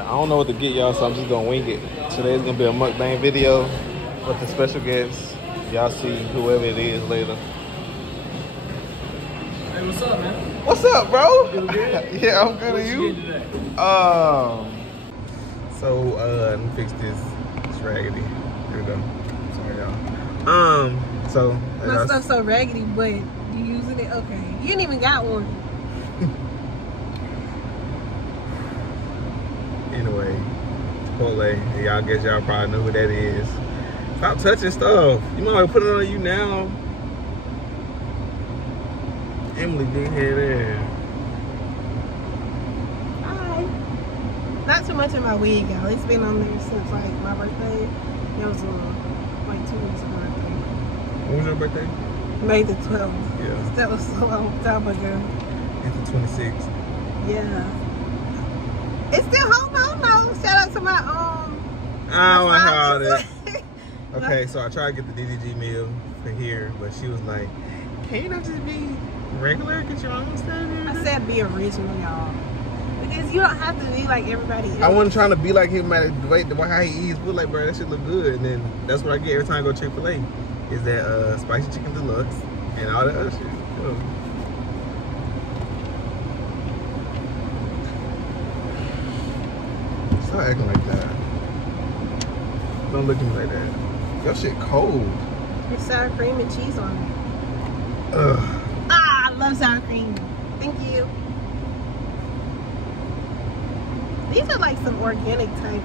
Yeah, I don't know what to get y'all, so I'm just gonna wing it. Today's gonna be a mukbang video with the special guest. Y'all see whoever it is later. Hey, what's up, man? What's up, bro? You good? Yeah, I'm good. What Are you you? did today? So let me fix this. It's raggedy. Here we go. Sorry, y'all. So my stuff's so raggedy, but you using it? Okay. You didn't even got one. Anyway, Chipotle. Y'all guess y'all probably know who that is. Stop touching stuff. You might put it on you now. Emily, big head ass. Hi. Not too much in my wig, y'all. It's been on there since like my birthday. It was like 2 weeks ago, I think. When was your birthday? May the 12th. Yeah. That was so long time ago. It's the 26th. Yeah. It's still holding on though. Shout out to my Oh my God. Okay, so I tried to get the DDG meal for here, but she was like, "Can you not just be regular? Get your own stuff." I said be original, y'all. Because you don't have to be like everybody else. I wasn't trying to be like him, man. The way how he eats, but like, bro, that shit look good. And then that's what I get every time I go to Chick-fil-A. Is that spicy chicken deluxe and all that other shit. Yeah. Stop acting like that. Don't look at me like that. Your shit cold. It's sour cream and cheese on it. Ugh. Ah, I love sour cream. Thank you. These are like some organic type.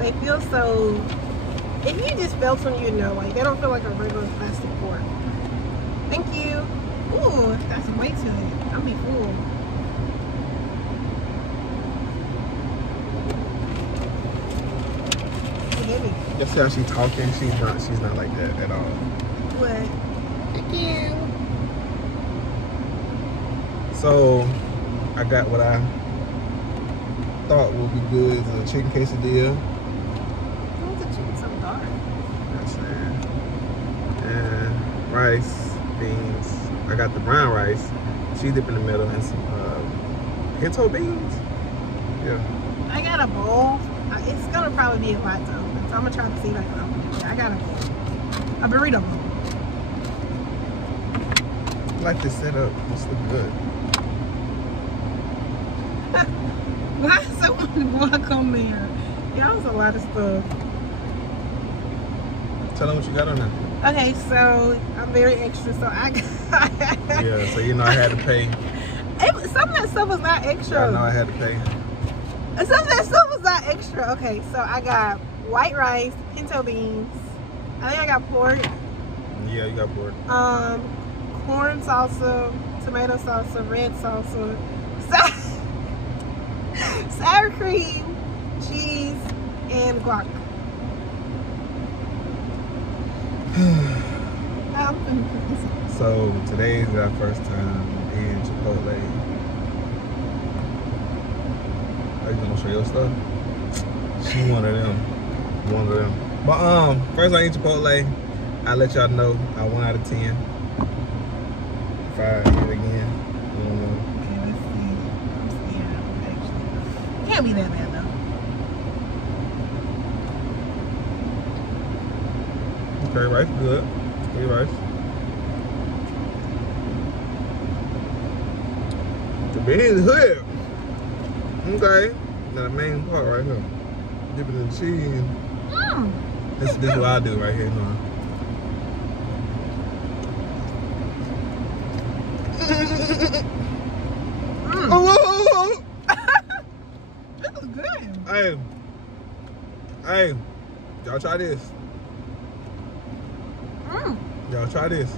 They feel so, if you just felt them, you know, like they don't feel like a regular plastic fork. Thank you. Ooh, got some weight to it. I'll be full. Heavy. You see how she talking? She's not like that at all. What? Thank you. So I got what I thought would be good is a chicken quesadilla. Why is the chicken so dark? That's it. And rice, beans. I got the brown rice, cheese dip in the middle, and some pinto beans. Yeah. I got a bowl. It's gonna probably be a lot to open, so I'm gonna try to see if I can open it. I got a bowl. A burrito bowl. I like this setup. This look good. Why is someone walk on there? Y'all, was a lot of stuff. Tell them what you got on there. Okay, so I'm very extra, so I got. Yeah, so you know I had to pay. Some of that stuff was not extra. I know I had to pay. Some of that stuff was not extra. Okay, so I got white rice, pinto beans. I think I got pork. Yeah, you got pork. Corn salsa, tomato salsa, red salsa, sour cream, cheese, and guac. So today's our first time eating Chipotle. Are you gonna show your stuff? She one of them. One of them. But first I eat Chipotle, I let y'all know I 1 out of 10. If I eat it again, I don't know. Okay, let's see. I'm scared, actually. Can't be that bad though. Okay, rice good. Good rice. The beans good. Okay. Now the main part right here. Dip it in cheese. This is what I do right here, no. Oh, This is good. hey, y'all try this. Y'all try this.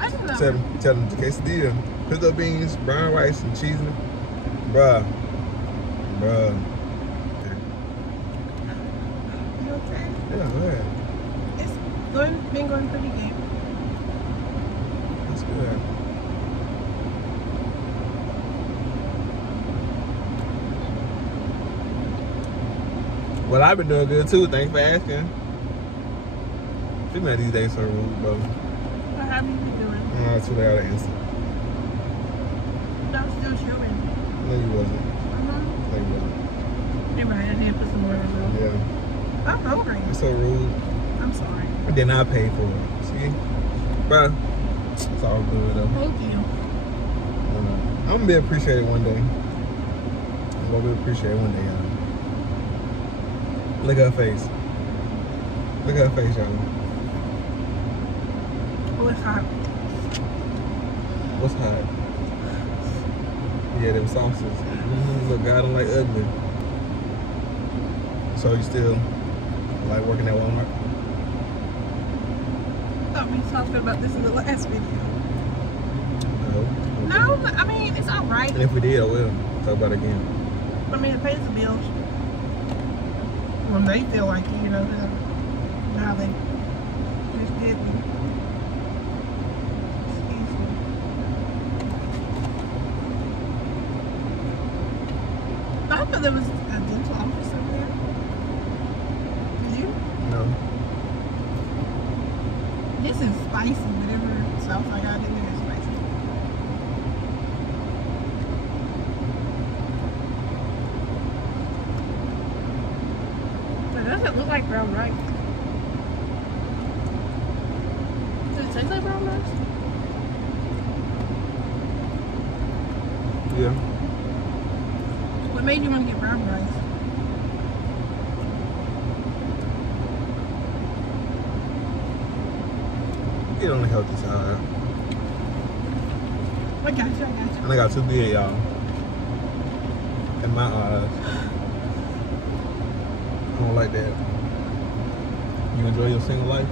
I didn't know. Tell them the quesadilla, pinto beans, brown rice, and cheese in it. Bruh. You okay? Yeah, go ahead. It's been going pretty good. That's good. Well, I've been doing good too. Thanks for asking. Female these days so rude, bro. What have you been doing? Too late to answer. That was still chewing. No, you wasn't. No, you wasn't. Yeah. I'm hungry. It's so rude. I'm sorry. And then I pay for it. See? Bruh, it's all good though. Thank you. I'm gonna be appreciated one day. I'm gonna be appreciated one day, y'all. Look at her face. Look at her face, y'all. Oh, it's hot. What's hot? Yeah, them sauces. Look, God don't like ugly. So you still like working at Walmart? I thought we talked about this in the last video. No. No, I mean, it's all right. And if we did, I will talk about it again. I mean, it pays the bills. When they feel like it, you know, now they just did me. Excuse me. I thought there was a dental office over there. Did you? No. This is spicy, whatever sauce I got in there is spicy. It doesn't look like brown rice. Does it taste like brown rice? Yeah. What made you want to get brown rice? Get on the healthy side. I got you, I got you. And I got too big, y'all. In my eyes. I don't like that. You enjoy your single life?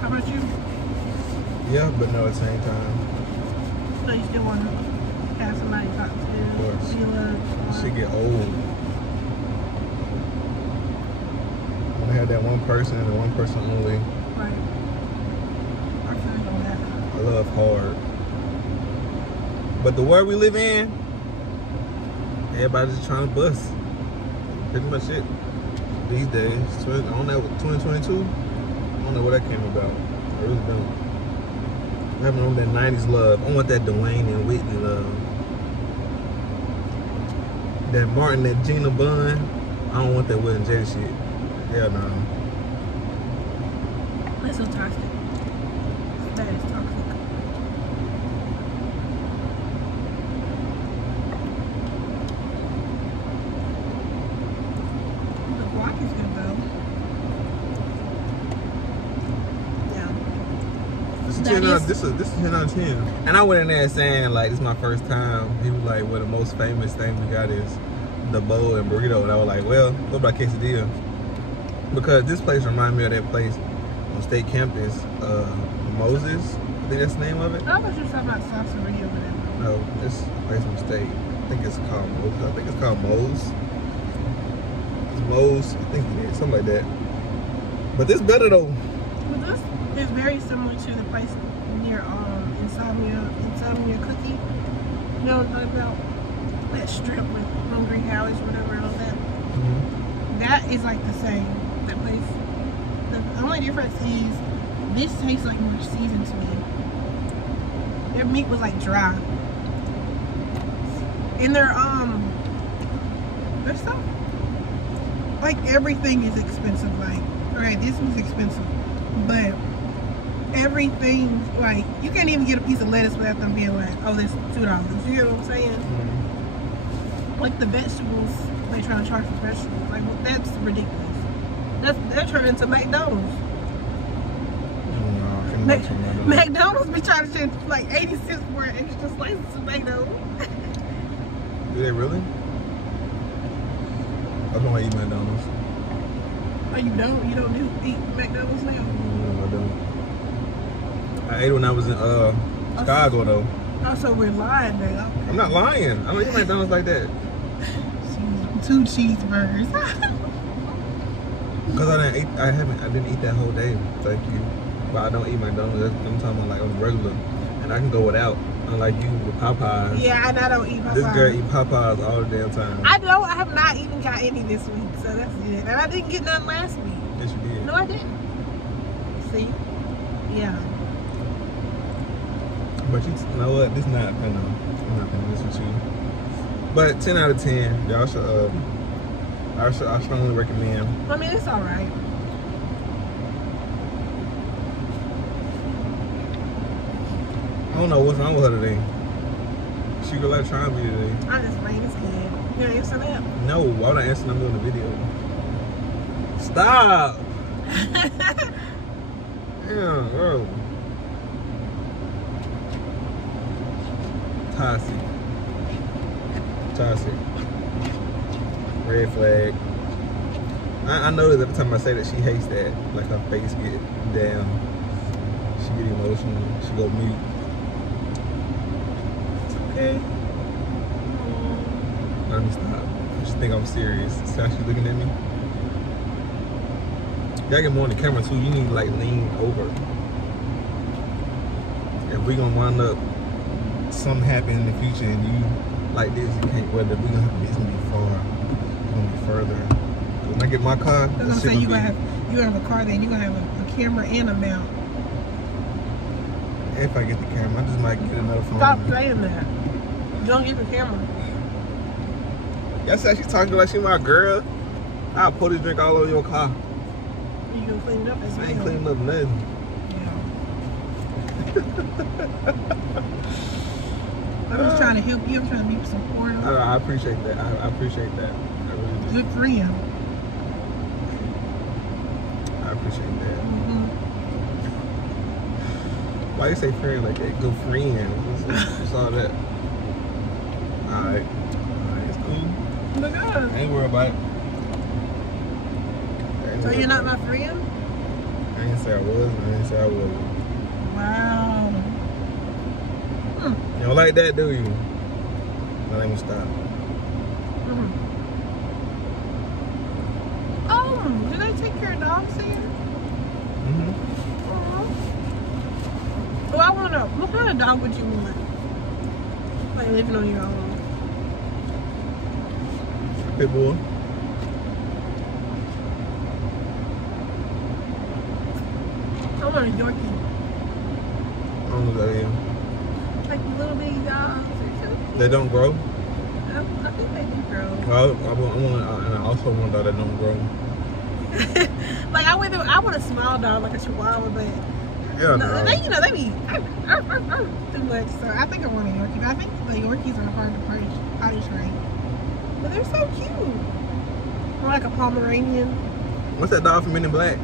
How about you? Yeah, but no at the same time. So you still want to have somebody talk to? Of course. You love? Shit get old. I had that one person and one person only. Right. I feel you on that. I love hard. But the world we live in, everybody's just trying to bust. Pretty much it. These days. I don't know, 2022, I don't know what that came about. I really don't. I haven't known that 90s love. I want that Dwayne and Whitney love. That Martin, that Gina Bun. I don't want that Will and Jada shit. Hell no. That's so toxic. That is toxic. The guac is good though. Yeah. This is That 10 out, is- this is 10 out of 10. And I went in there saying like this is my first time. He was like, well, the most famous thing we got is the bowl and burrito. And I was like, well, what about quesadilla? Because this place reminded me of that place on State Campus, Moses. I think that's the name of it. I thought you were talking about salsaria or whatever. No, this place on State. I think it's called Moses. I think it's called Moe's. It's Moe's. I think it is something like that. But this better though. Well, this is very similar to the place near Insomnia Cookie. You know what I'm talking about? That strip with Hungry Howie's or whatever and all that. Mm-hmm. That is like the same. That place. The only difference is this tastes like more seasoned to me. Their meat was like dry. And their stuff, like everything is expensive. Like, okay, this was expensive, but everything, like, you can't even get a piece of lettuce without them being like, oh, this $2. You know what I'm saying? Mm-hmm. Like the vegetables, they trying to charge for vegetables. Like, well, that's ridiculous. They're turning into McDonald's. McDonald's be trying to charge like 80 cents for an extra slice of tomato. Do they really? I don't want to eat McDonald's. Oh, you don't? You don't eat McDonald's now? No, I don't. I ate when I was in Chicago though. Oh, so we're lying now. I'm not lying. I don't eat McDonald's like that. 2 cheeseburgers. Because I didn't eat that whole day. Thank you. But I don't eat McDonald's. I'm talking about like on the regular. And I can go without. Unlike you with Popeyes. Yeah, and I don't eat Popeyes. This girl eat Popeyes all the damn time. I don't. I have not even got any this week, so that's good. And I didn't get none last week. Yes, you did. No, I didn't. See? Yeah. But you know what? This not, I'm not gonna miss with you. But 10 out of 10. Y'all should, I strongly recommend. I mean, it's all right. I don't know what's wrong with her today. She could like trying me today. I'm just playing this kid. You gonna answer that? No, why would I answer them doing the video? Stop! Damn, bro. Toxic. Red flag. I noticed every time I say that she hates that. Like her face get down. She get emotional. She go mute. It's okay. Let me stop. She think I'm serious. See how she looking at me? Y'all get more on the camera too. You need to like lean over. If we gonna wind up something happen in the future and you like this, you can't. Whether we gonna have, it's gonna be far. It's gonna be further. When I get my car, I was gonna say you gonna have a car, then you gonna have a camera and a mount. If I get the camera, I just might get another phone. Stop saying that. Don't get the camera. That's how she talking like she my girl. I'll pour this drink all over your car. You gonna clean it up as well. I ain't cleaning up nothing. I'm just trying to help you. I'm trying to be supportive. I appreciate that. I appreciate that. I really do. Good friend. I appreciate that. Why you say friend like that? Good friend. What's all that? Alright. It's cool. Look at us. I ain't worried about it. So you're not my friend? I didn't say I was, and I didn't say I wasn't. Wow. You don't like that, do you? Now let me stop. Oh, do they take care of dogs here? Well, I want to know, what kind of dog would you want? Like living on your own? Pit bull. I want a Yorkie. I don't know what that is. Like little bitty dogs or something. They don't grow? I think they do grow. And I also want a dog that don't grow. Like I want a small dog like a Chihuahua, but Yeah, no, they be too much. So I think I want a Yorkie. I think the Yorkies are hard to potty train, but they're so cute. Or like a Pomeranian. What's that dog from Men in Black?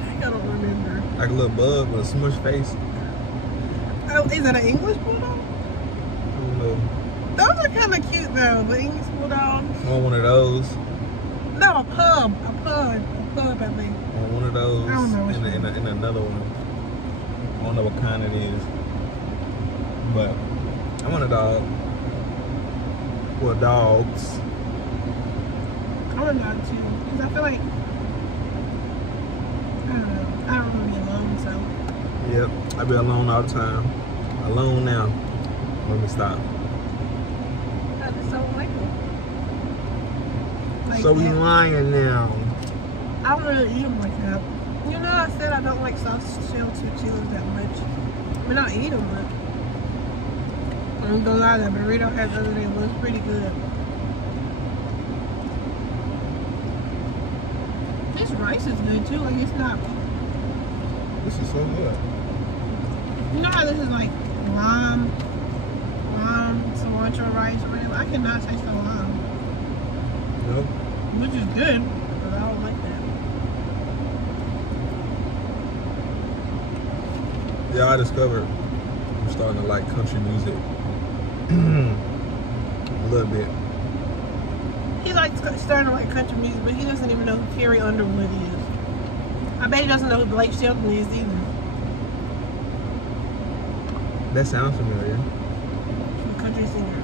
I don't remember. Like a little bug with a smush face. Oh, is that an English bulldog? I don't know. Those are kind of cute though. The English bulldogs. I want one of those. No, a pug, I think. I want one of those. I don't know which and another one. I don't know what kind it is. But I want a dog. Well, dogs. I want a dog too, because I feel like, I don't want to be alone, so. Yep, I be alone all the time. Alone now. Let me stop. I just don't like them. Like So we that. lying now. I don't really eat them like that. You know, I said I don't like sausage shell tortillas that much. I mean, I eat them, but I'm gonna lie, that burrito I had the other day was pretty good. This rice is good too, like it's not. This is so good. You know how this is like lime, cilantro rice or whatever? I cannot taste the lime. Nope. Which is good, but I don't like that. Yeah, I discovered I'm starting to like country music. A little bit. He likes starting to like country music, but he doesn't even know who Carrie Underwood is. I bet he doesn't know who Blake Shelton is either. That sounds familiar. He's a country singer.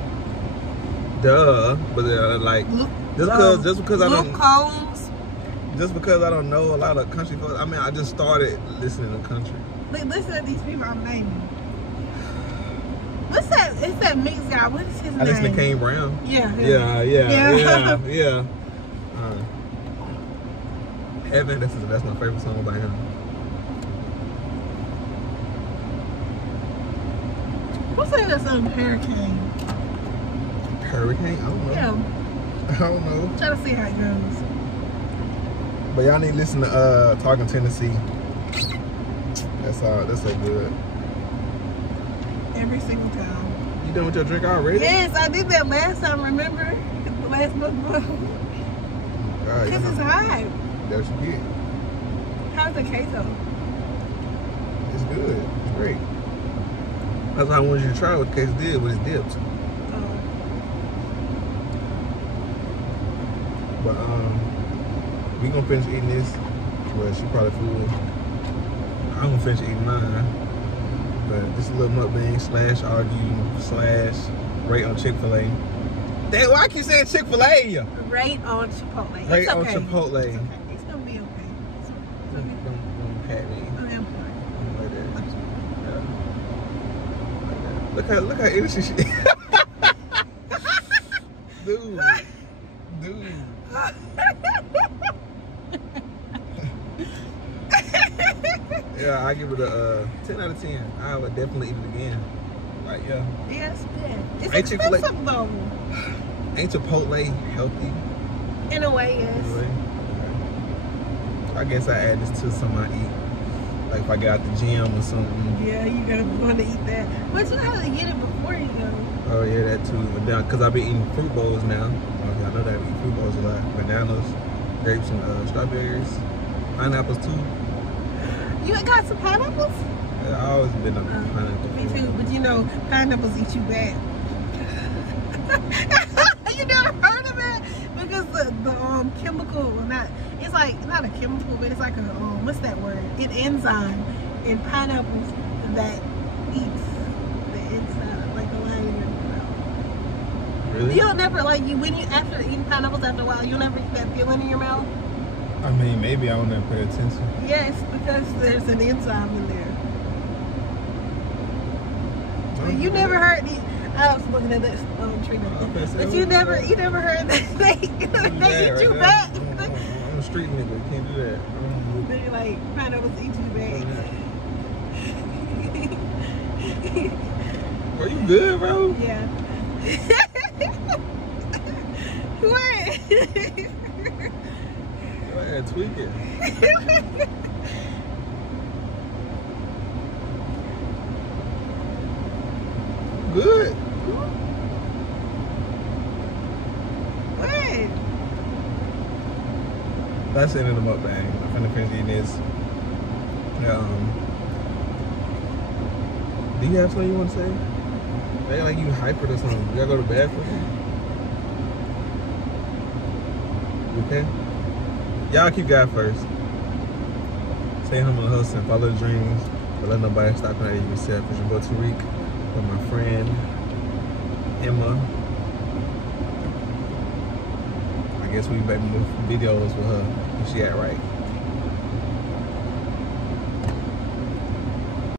Duh, but like just because I Luke Combs. Just because I don't know a lot of country folks. I mean, I just started listening to country. Listen to these people I'm naming. What's that? It's that mixed guy. What is his name? I listen to Kane Brown. Yeah. Heaven, that's my favorite song by him. say that's a hurricane. Hurricane? I don't know. Yeah. I don't know. Try to see how it goes. But y'all need to listen to Talking Tennessee. That's so good. Every single time. You done with your drink already? Yes, I did that last time, remember? The last mukbang. Because it's hot. That's what you get. How's the queso? It's good. It's great. That's why I wanted you to try what the queso did with its dips. But we gonna finish eating this. Well, she probably full. I'm gonna finish eating mine. But this is a little mukbang / argue / rate on Chick-fil-A. Damn, why I keep saying Chick-fil-A? Rate on Chipotle. Rate It's on okay. Chipotle. It's okay. It's gonna be okay. Don't pat me. Okay, I'm fine. Like that. Yeah. Look how innocent she is. Dude. Yeah, I give it a 10 out of 10. I would definitely eat it again. Like, yeah. Yeah, it's good. It's Ain't Chick-fil-A- expensive though. Ain't Chipotle healthy? In a way, yes. Anyway, I guess I add this to something I eat. Like if I get out the gym or something. Yeah, you gotta want to eat that. But you have to get it before you go. Oh yeah, that too. But now, cause I've been eating fruit bowls now. Okay, I know that I eat fruit bowls a lot. Bananas, grapes, and strawberries, pineapples too. You got some pineapples? Yeah, I always been a pineapple. Me too, but you know, pineapples eat you bad. You never heard of it? Because the chemical, it's like not a chemical, but it's like a what's that word? An enzyme in pineapples that eats the inside, like the line in your mouth. Really? You'll never after eating pineapples after a while, you'll never get that feeling in your mouth. I mean, maybe I don't never pay attention. Yes, because there's an enzyme in there. You never heard the. I was looking at this treatment, but you never heard that they eat you back. I'm a street nigga. You can't do that. They like pineapples eat you back. Are you good, bro? Yeah. What? Go ahead, tweak it. Good. What? That's the end of the mukbang. I'm finna finish eating this. Do you have something you want to say? They like you hyper or something. You gotta go to bed for me? You okay? Y'all keep God first. Stay humble and hustle and follow the dreams. But let nobody stop you at yourself. It's your boy Tariq with my friend Emma. I guess we make more videos with her if she act right.